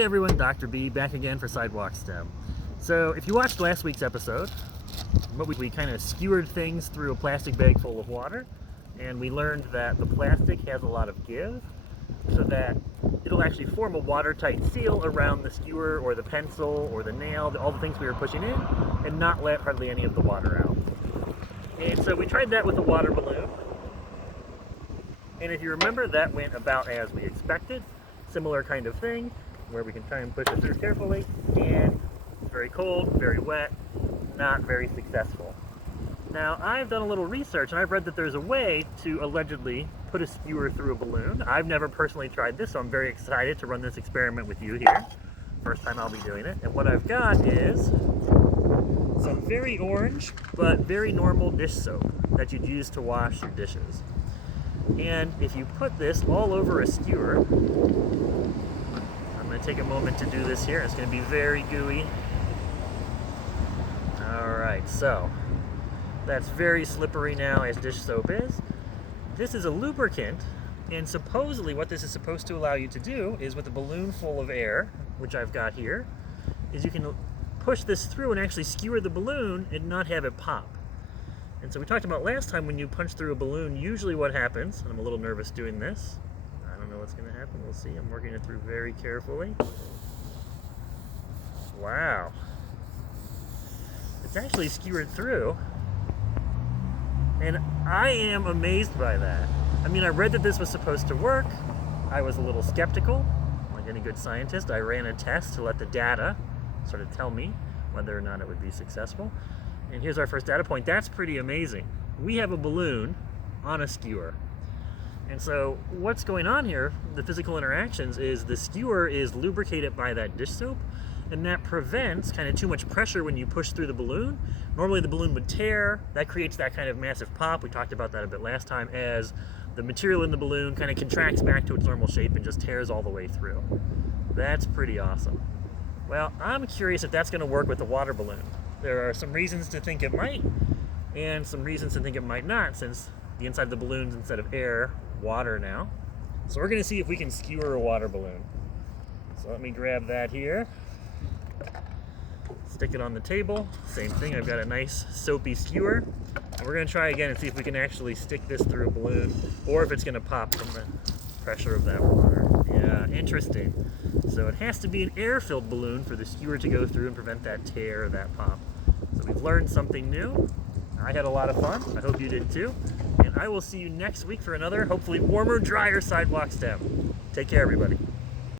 Hey everyone, Dr. B back again for Sidewalk STEM. So if you watched last week's episode, we kind of skewered things through a plastic bag full of water, and we learned that the plastic has a lot of give, so that it'll actually form a watertight seal around the skewer or the pencil or the nail, all the things we were pushing in, and not let hardly any of the water out. And so we tried that with a water balloon, and if you remember, that went about as we expected. Similar kind of thing, where we can try and push it through carefully, and it's very cold, very wet, not very successful. Now, I've done a little research, and I've read that there's a way to allegedly put a skewer through a balloon. I've never personally tried this, so I'm very excited to run this experiment with you here. First time I'll be doing it. And what I've got is some very orange, but very normal dish soap that you'd use to wash your dishes. And if you put this all over a skewer, I'm going to take a moment to do this here. It's going to be very gooey. Alright, so that's very slippery now, as dish soap is. This is a lubricant, and supposedly what this is supposed to allow you to do is, with a balloon full of air, which I've got here, is you can push this through and actually skewer the balloon and not have it pop. And so we talked about last time, when you punch through a balloon, usually what happens, and I'm a little nervous doing this, I don't know what's going to happen, we'll see, I'm working it through very carefully. Wow. It's actually skewered through, and I am amazed by that. I mean, I read that this was supposed to work. I was a little skeptical. Like any good scientist, I ran a test to let the data sort of tell me whether or not it would be successful. And here's our first data point. That's pretty amazing. We have a balloon on a skewer. And so what's going on here, the physical interactions, is the skewer is lubricated by that dish soap, and that prevents kind of too much pressure when you push through the balloon. Normally the balloon would tear. That creates that kind of massive pop. We talked about that a bit last time, as the material in the balloon kind of contracts back to its normal shape and just tears all the way through. That's pretty awesome. Well, I'm curious if that's going to work with the water balloon. There are some reasons to think it might, and some reasons to think it might not, since the inside of the balloon's, instead of air, water now. So we're going to see if we can skewer a water balloon. So let me grab that here. Stick it on the table. Same thing, I've got a nice soapy skewer. And we're going to try again and see if we can actually stick this through a balloon, or if it's going to pop from the pressure of that water. Yeah, interesting. So it has to be an air-filled balloon for the skewer to go through and prevent that tear or that pop. So we've learned something new. I had a lot of fun. I hope you did too. And I will see you next week for another, hopefully warmer, drier Sidewalk STEM. Take care, everybody.